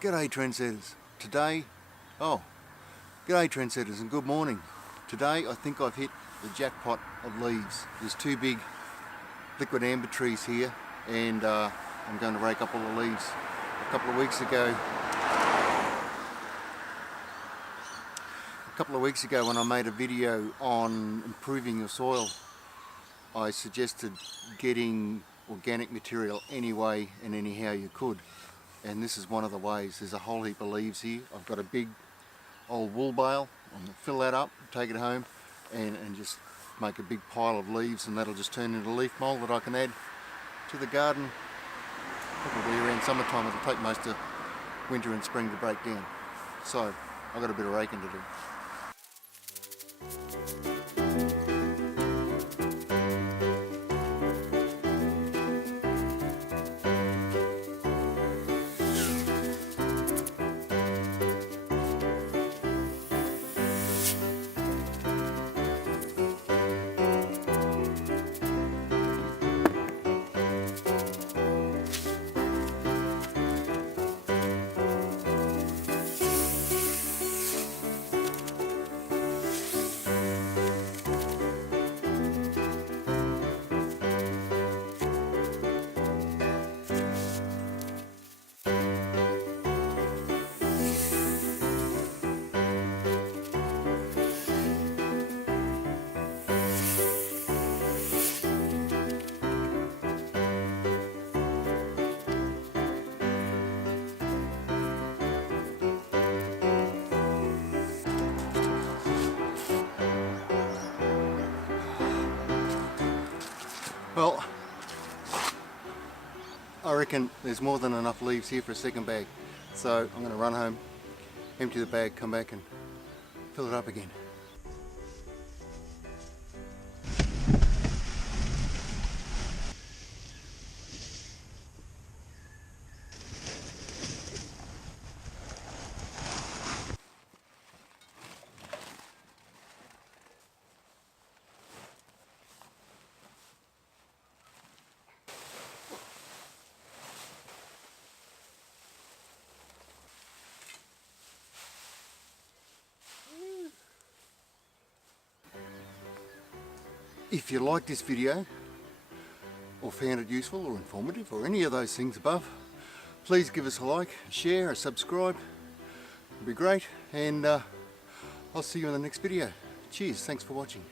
G'day trendsetters. G'day trendsetters and good morning. Today I think I've hit the jackpot of leaves. There's two big liquid amber trees here and I'm going to rake up all the leaves. A couple of weeks ago when I made a video on improving your soil, I suggested getting organic material any way and anyhow you could. And this is one of the ways. There's a whole heap of leaves here. I've got a big old wool bale. I'm going to fill that up, take it home and just make a big pile of leaves, and that'll just turn into leaf mould that I can add to the garden. Probably around summertime. It'll take most of winter and spring to break down. So I've got a bit of raking to do. Well, I reckon there's more than enough leaves here for a second bag. So I'm going to run home, empty the bag, come back and fill it up again. If you liked this video or found it useful or informative or any of those things above, please give us a like, a share, a subscribe. It'd be great, and I'll see you in the next video. Cheers, thanks for watching.